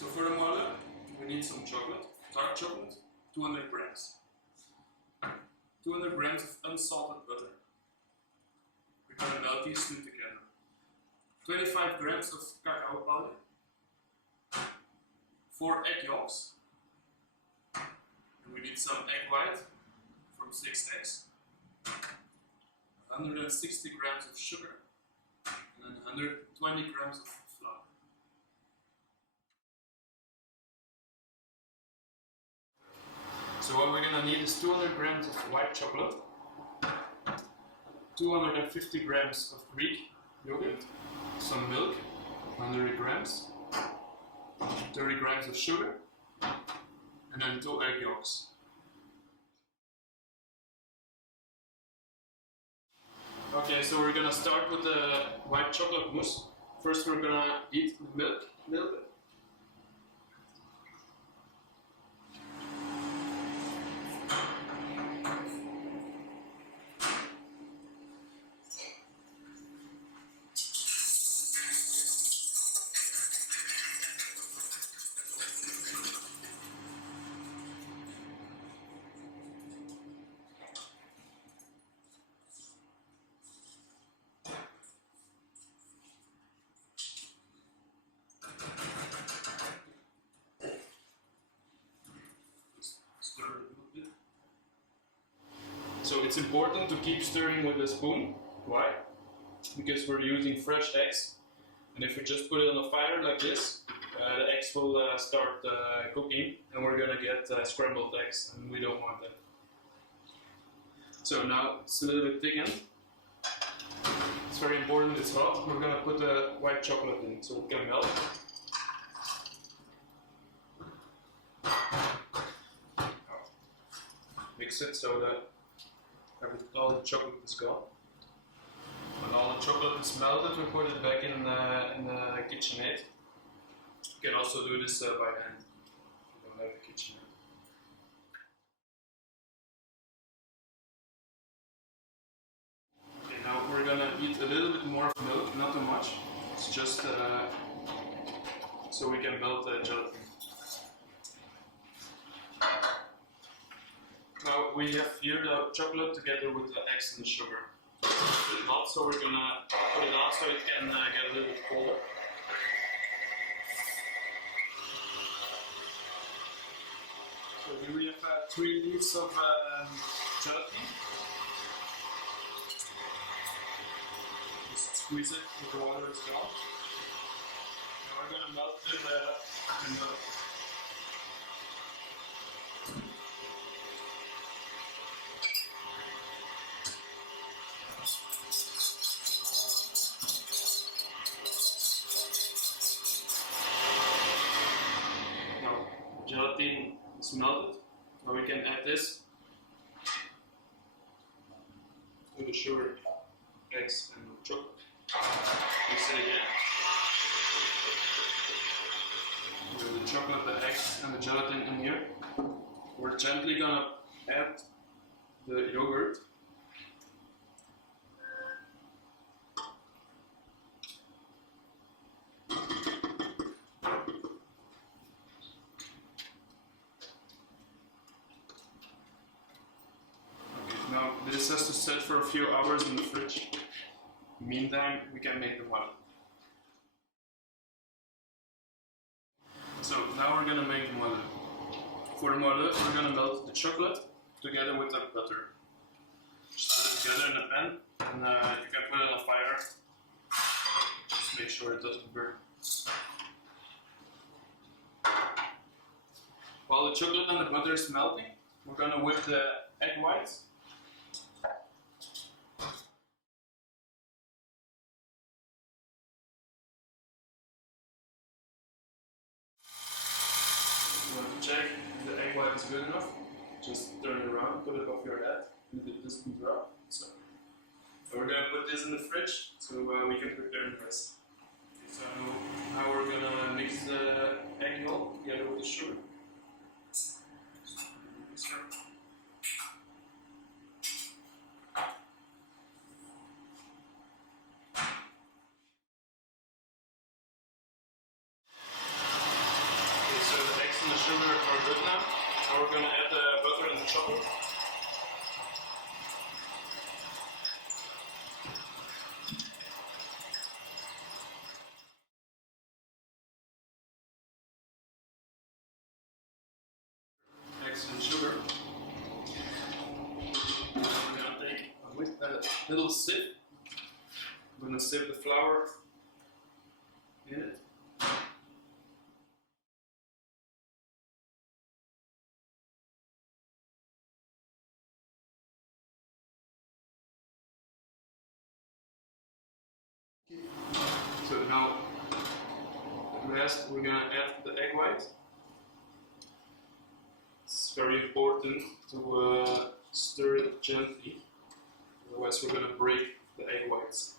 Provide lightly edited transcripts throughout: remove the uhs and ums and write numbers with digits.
So for the molle, we need some chocolate, dark chocolate, 200 grams. 200 grams of unsalted butter. We're going to melt these two together. 25 grams of cacao powder. 4 egg yolks. And we need some egg white from 6 eggs. 160 grams of sugar. And 120 grams of flour. So what we're going to need is 200 grams of white chocolate, 250 grams of Greek yogurt, some milk, 100 grams, 30 grams of sugar, and then 2 egg yolks. Okay, so we're going to start with the white chocolate mousse. First we're going to heat the milk a little bit. So it's important to keep stirring with a spoon. Why? Because we're using fresh eggs, and if we just put it on a fire like this, the eggs will start cooking, and we're gonna get scrambled eggs, and we don't want that. So now it's a little bit thickened. It's very important, it's hot. We're gonna put the white chocolate in so it can melt. Mix it so that all the chocolate is gone. When all the chocolate is melted, we put it back in the KitchenAid. You can also do this by hand if you don't have a KitchenAid. Okay, now we're gonna heat a little bit more of milk, not too much. It's just so we can melt the gelatin. Now we have here the chocolate together with the eggs and the sugar. It's a bit hot, so we're gonna put it on so it can get a little bit colder. So here we have 3 leaves of gelatin. Just squeeze it with the water is gone. Now we're gonna melt it in the gelatin is melted. Now we can add this to the sugar, eggs, and chocolate. Mix it again. With the chocolate, the eggs, and the gelatin in here. We're gently gonna add the yogurt. Now this has to sit for a few hours in the fridge. Meantime, we can make the molle. So now we're gonna make the molle. For the molle, we're gonna melt the chocolate together with the butter. Just put it together in a pan, and you can put it on a fire. Just make sure it doesn't burn. While the chocolate and the butter is melting, we're gonna whip the egg whites. You want to check if the egg white is good enough. Just turn it around, put it above your head, and it doesn't drop. So we're gonna put this in the fridge so we can prepare the rest. So now we're gonna mix the egg yolk together with the sugar. chocolate. Excellent sugar. I'm gonna take a little sip. I'm gonna sip the flour in it. So now, last we're gonna add the egg white. It's very important to stir it gently, otherwise we're gonna break the egg whites.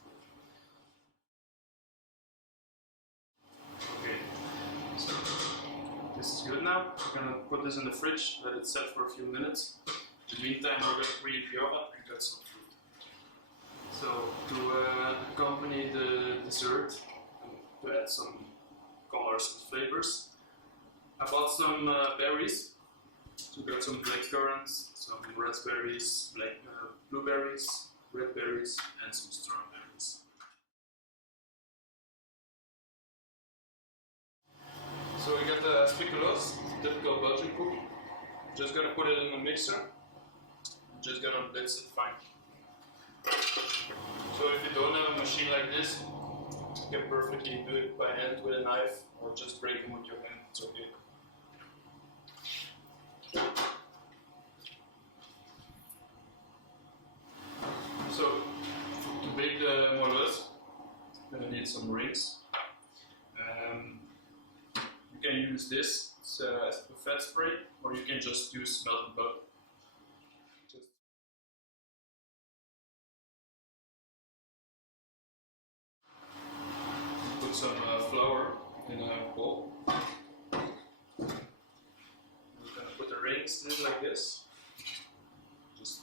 Okay, so this is good now. We're gonna put this in the fridge, let it set for a few minutes. In the meantime, we're gonna preheat the oven and cut some fruit. So to accompany the dessert, to add some colors and flavors, I bought some berries. So we got some black currants, some raspberries, blueberries, red berries, and some strawberries. So we got the spiculoos, typical Belgian cookie. Just gonna put it in the mixer. Just gonna blitz it fine. So if you don't have a machine like this, you can perfectly do it by hand with a knife, or just break them with your hand. It's okay. So, to bake the moelleux, you're going to need some rings. You can use this as a fat spray, or you can just use melted butter. Put some flour in a bowl. We're going to put the rings in like this. Just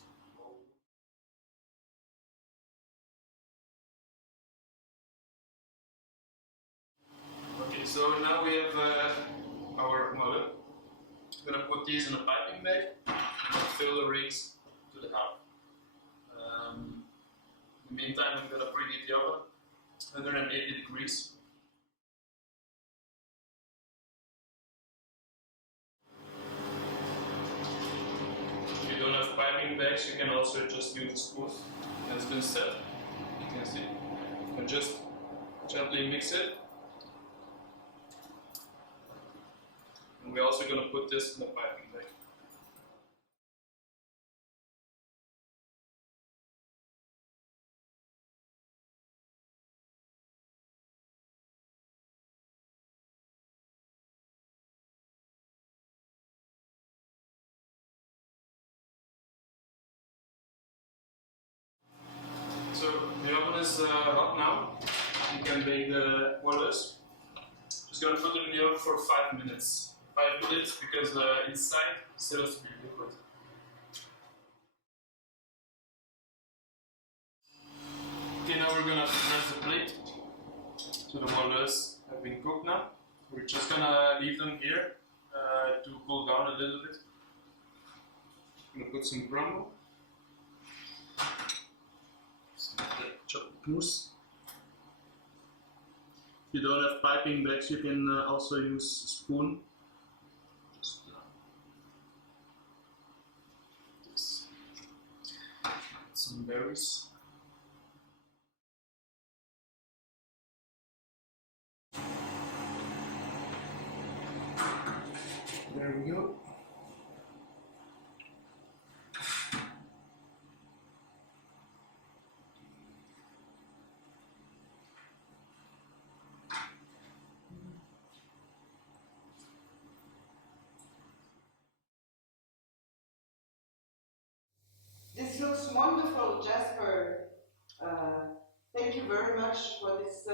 okay, so now we have our moelleux. I'm going to put these in a piping bag and fill the rings to the half. In the meantime, I'm going to preheat the oven 180 degrees. If you don't have piping bags, you can also just use a spoon that's been set. You can see. And just gently mix it. And we're also going to put this in the piping bag. So the oven is hot now. You can bake the moelleux. Just going to put it in the oven for 5 minutes. 5 minutes because inside still has to be liquid. Okay, now we're going to press the plate. So the moelleux have been cooked now. We're just going to leave them here to cool down a little bit. I'm going to put some crumble. Chocolate mousse. If you don't have piping bags, you can also use a spoon. Just this. Add some berries. There we go. This looks wonderful, Jasper. Thank you very much for this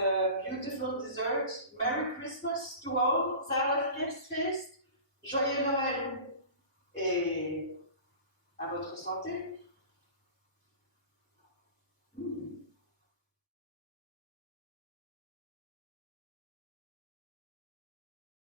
beautiful dessert. Merry Christmas to all. Zalig Kerstfeest. Joyeux Noël. Et à votre santé.